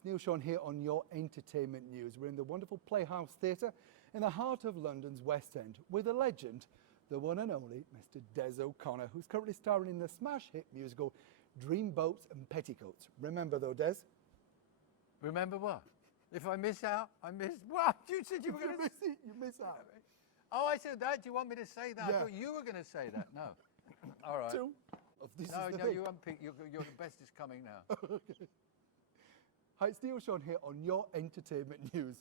It's Neil Sean here on your entertainment news. We're in the wonderful Playhouse Theatre in the heart of London's West End with a legend, the one and only Mr. Des O'Connor, who's currently starring in the smash hit musical Dreamboats and Petticoats. Remember though, Des? Remember what? If I miss out, I miss what? You said you were going to miss it. You miss out. Oh, I said that. Do you want me to say that? Yeah. I thought you were going to say that. No. All right. Two of this No, is the no, thing. you unpick. Your best is coming now. Okay. Hi, it's Neil Sean here on your entertainment news.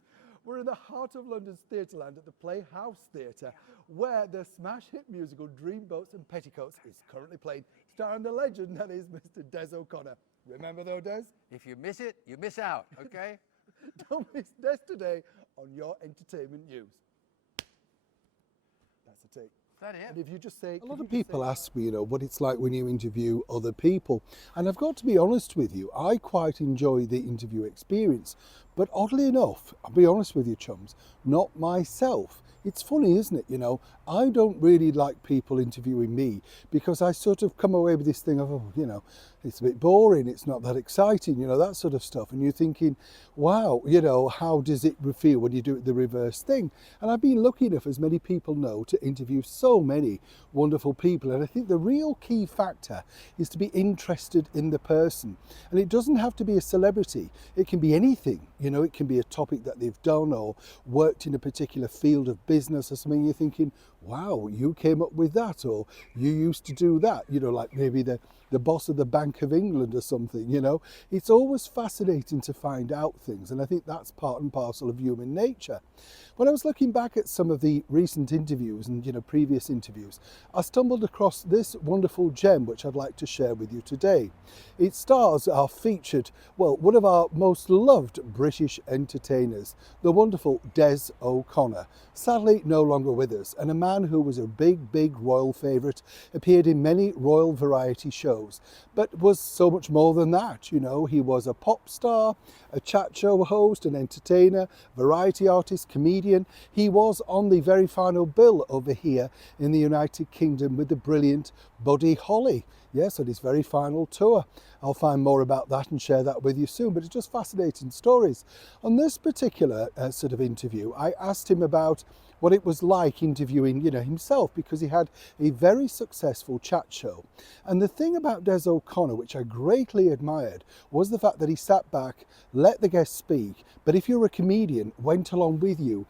We're in the heart of London's Theatreland at the Playhouse Theatre, where the smash hit musical Dreamboats and Petticoats is currently playing, starring the legend that is Mr. Des O'Connor. Remember though, Des? If you miss it, you miss out, okay? Don't miss Des today on your entertainment news. That's the take. Is that it? And if you just say... A lot of people ask me, what it's like when you interview other people. And I've got to be honest with you, I quite enjoy the interview experience. But oddly enough, I'll be honest with you, chums, not myself. It's funny, isn't it? I don't really like people interviewing me because I sort of come away with this thing of, it's a bit boring, it's not that exciting, that sort of stuff. And you're thinking, wow, how does it feel when you do it the reverse thing? And I've been lucky enough, as many people know, to interview so many wonderful people. And I think the real key factor is to be interested in the person. And it doesn't have to be a celebrity. It can be anything. It can be a topic that they've done or worked in a particular field of business or something. You're thinking, wow, you came up with that, or you used to do that, like maybe the boss of the Bank of England or something. It's always fascinating to find out things, and I think that's part and parcel of human nature. When I was looking back at some of the recent interviews and previous interviews, I stumbled across this wonderful gem which I'd like to share with you today. It stars our featured, one of our most loved British entertainers, the wonderful Des O'Connor, sadly no longer with us, and a man who was a big royal favourite, appeared in many royal variety shows, but was so much more than that. He was a pop star, a chat show host, an entertainer, variety artist, comedian. He was on the very final bill over here in the United Kingdom with the brilliant Buddy Holly. Yes, on his very final tour. I'll find more about that and share that with you soon, but it's just fascinating stories. On this particular sort of interview, I asked him about what it was like interviewing, himself, because he had a very successful chat show. And the thing about Des O'Connor, which I greatly admired, was the fact that he sat back, let the guests speak, but if you're a comedian, went along with you,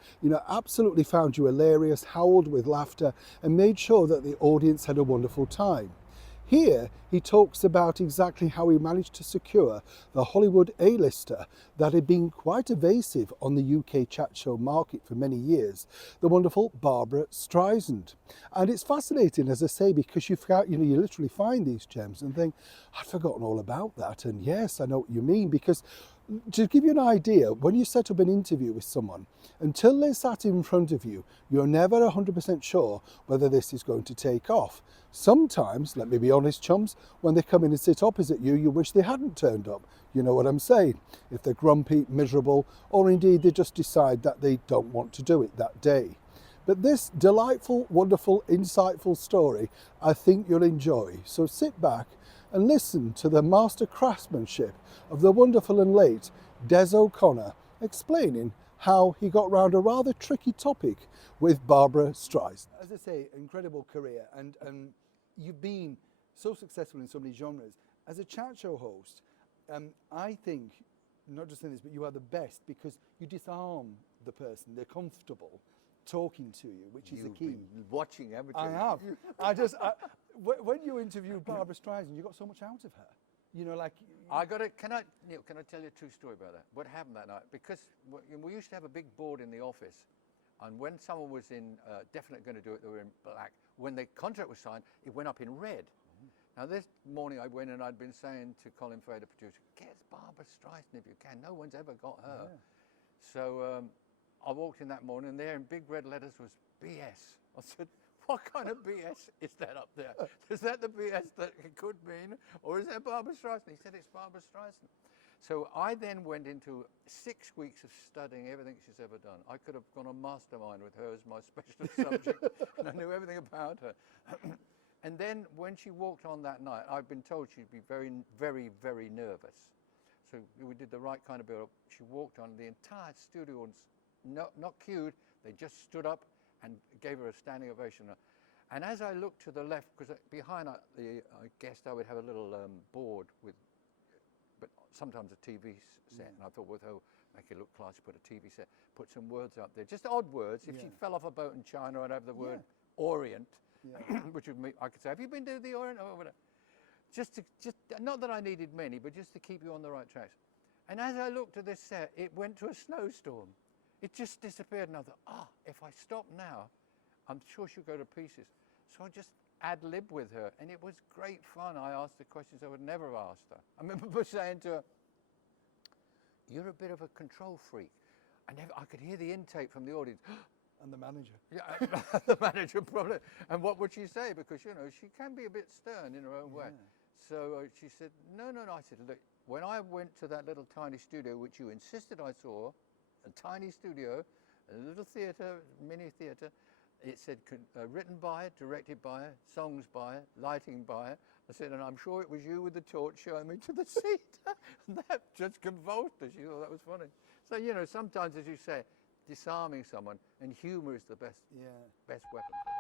absolutely found you hilarious, howled with laughter, and made sure that the audience had a wonderful time. Here, he talks about exactly how he managed to secure the Hollywood A-lister that had been quite evasive on the UK chat show market for many years, the wonderful Barbra Streisand. And it's fascinating, as I say, because you literally find these gems and think, I'd forgotten all about that. And yes, I know what you mean, because to give you an idea, when you set up an interview with someone, until they're sat in front of you, you're never 100% sure whether this is going to take off. Sometimes, let me be honest, chums, when they come in and sit opposite you, you wish they hadn't turned up. You know what I'm saying? If they're grumpy, miserable, or indeed they just decide that they don't want to do it that day. But this delightful, wonderful, insightful story, I think you'll enjoy. So sit back and listen to the master craftsmanship of the wonderful and late Des O'Connor explaining how he got round a rather tricky topic with Barbra Streisand. As I say, incredible career, and you've been so successful in so many genres. As a chat show host, I think, not just in this, but you are the best because you disarm the person. They're comfortable talking to you, which is the key. Been watching, haven't you? I have. When you interviewed Barbra Streisand, you got so much out of her. Neil, can I tell you a true story about that? What happened that night? Because we used to have a big board in the office, and when someone was definitely going to do it, they were in black. When the contract was signed, it went up in red. Now this morning I went and I'd been saying to Colin Fray, the producer, get Barbra Streisand if you can. No one's ever got her. Yeah. So I walked in that morning, and there in big red letters was BS. I said, what kind of BS is that up there? Is that the BS that it could mean? Or is that Barbra Streisand? He said, it's Barbra Streisand. So I then went into 6 weeks of studying everything she's ever done. I could have gone on mastermind with her as my specialist subject, and I knew everything about her. And then when she walked on that night, I've been told she'd be very, very, very nervous. So we did the right kind of build-up. She walked on, the entire studio, not queued, they just stood up and gave her a standing ovation. And as I looked to the left, because behind the guest I would have a little board with, but sometimes a TV set, and I thought, well, make it look classy, put a TV set, put some words up there, just odd words. If she fell off a boat in China, I'd have the word Orient, which would mean, I could say, have you been to the Orient? Or whatever. Just not that I needed many, but just to keep you on the right tracks. And as I looked at this set, it went to a snowstorm. It just disappeared, and I thought, if I stop now, I'm sure she'll go to pieces. So I just ad-lib with her, and it was great fun. I asked her questions I would never have asked her. I remember saying to her, you're a bit of a control freak. I could hear the intake from the audience. And the manager. Yeah, the manager probably. And what would she say? Because, you know, she can be a bit stern in her own way. So she said, no. I said, look, when I went to that little tiny studio, which you insisted I saw, a tiny studio, a little theatre, mini theatre, it said written by, directed by, songs by, lighting by. I said, and I'm sure it was you with the torch showing me to the seat. And that just convulsed her. She thought that was funny. So, you know, sometimes, as you say, disarming someone, and humour is the best weapon for that.